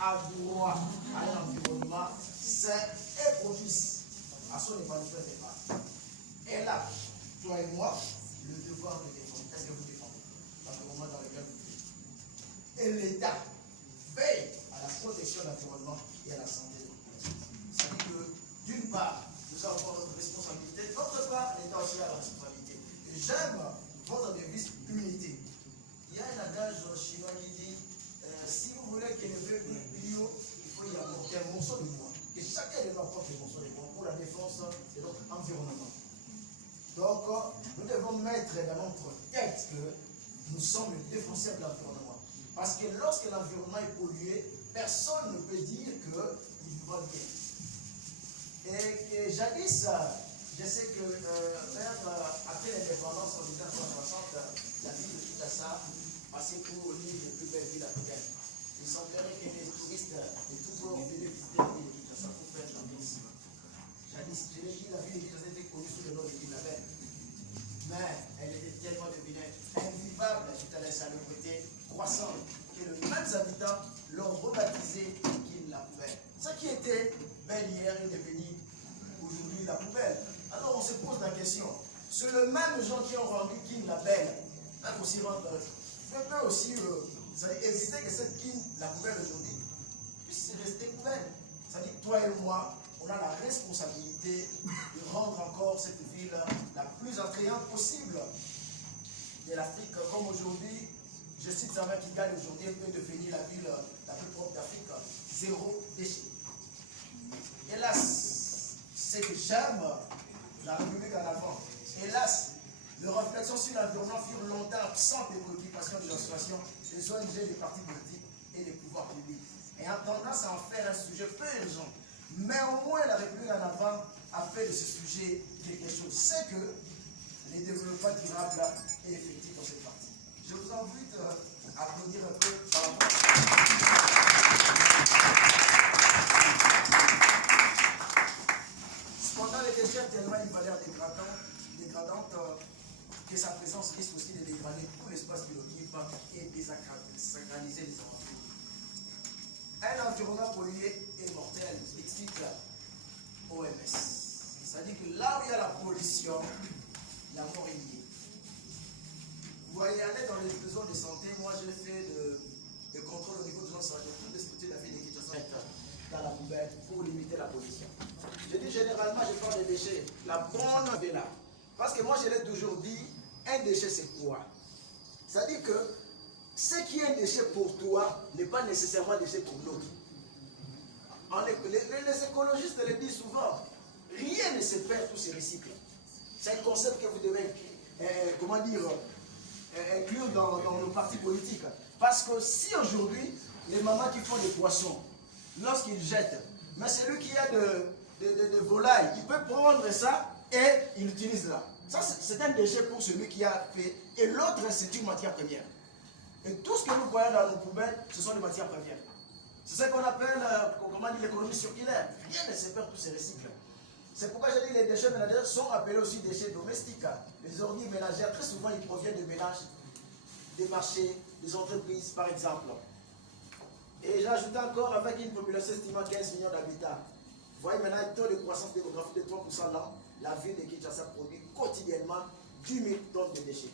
a droit à un environnement sain et propice à son épanouissement des femmes. Et là, toi et moi, le devoir de défendre. Est-ce que vous défendez l'environnement dans lequel vous vivez? Et l'État veille à la protection de l'environnement et à la santé des populations. C'est-à-dire que, d'une part, nous avons notre responsabilité, d'autre part, l'État aussi a la responsabilité. Et j'aime votre devise unité. Il y a un adage chinois qui dit si vous voulez que le feu brûle, il faut y apporter un morceau de bois. Que chacun de nous apporte un morceau de bois pour la défense de notre environnement. Donc, nous devons mettre dans notre tête que nous sommes les défenseurs de l'environnement. Parce que lorsque l'environnement est pollué, personne ne peut dire qu'il va bien. Et jadis, je sais que après l'indépendance en 1960, la ville de Kinshasa passait pour l'une des plus belles villes africaines. Il semblerait que les touristes de tous bords venaient visiter la ville de Kinshasa pour faire la visite. Jadis, je l'ai dit, la ville de Kinshasa était connue sous le nom de Ville la Belle. Mais elle était tellement devenue invivable suite à l'insalubrité croissante que les mêmes habitants l'ont rebaptisé Kin la Poubelle. Ce qui était belle hier est devenu aujourd'hui la poubelle. Alors on se pose la question, c'est le même gens qui ont rendu Kin la Belle, il faut s'y rendre, peut aussi éviter que cette Kin la Poubelle aujourd'hui puisse rester poubelle. C'est-à-dire que toi et moi, on a la responsabilité de rendre encore cette ville la plus attrayante possible de l'Afrique. Comme aujourd'hui, je cite Zama qui gagne aujourd'hui, peut devenir la ville la plus propre d'Afrique, zéro déchet. Hélas, c'est que j'aime la République en avant. Hélas, les réflexions sur l'environnement furent longtemps absentes des préoccupations de l'association, des ONG, des partis politiques et des pouvoirs publics. Et en tendance à en faire un sujet peu urgent. Mais au moins la République en avant a fait de ce sujet quelque chose. C'est que les développements durables est effectif dans cette partie. Je vous invite à applaudir un peu par rapport cependant, les déchets ont tellement une valeur dégradante que sa présence risque aussi de dégrader tout l'espace qu'il occupe et désacraliser les environnements. Un environnement pollué est mortel, explique OMS. C'est-à-dire que là où il y a la pollution, la mort est liée. Vous voyez, aller dans les zones de santé, moi j'ai fait le contrôle au niveau de zones de santé, toutes les structures de la ville de Kinshasa dans la poubelle pour limiter la pollution. Je dis généralement, je parle des déchets, la bonne est là. Parce que moi je l'ai toujours dit, un déchet c'est quoi? C'est-à-dire que ce qui est un déchet pour toi n'est pas nécessairement un déchet pour l'autre. Les écologistes le disent souvent, rien ne se perd, tout se recycle. C'est un concept que vous devez inclure dans nos partis politiques. Parce que si aujourd'hui, les mamans qui font des poissons, lorsqu'ils jettent, mais celui qui a de volailles, il peut prendre ça et il l'utilise là. Ça, c'est un déchet pour celui qui a fait, et l'autre, c'est une matière première. Et tout ce que nous voyons dans nos poubelles, ce sont des matières premières. C'est ce qu'on appelle l'économie circulaire. Rien ne se perd, tout se recycle. C'est pourquoi j'ai dit que les déchets ménagers sont appelés aussi déchets domestiques. Les ordures ménagères, très souvent, ils proviennent de ménages, des marchés, des entreprises, par exemple. Et j'ajoute encore, avec une population estimée à 15 millions d'habitants, vous voyez maintenant un taux de croissance démographique de 3% là, la ville de Kinshasa produit quotidiennement 10 000 tonnes de déchets.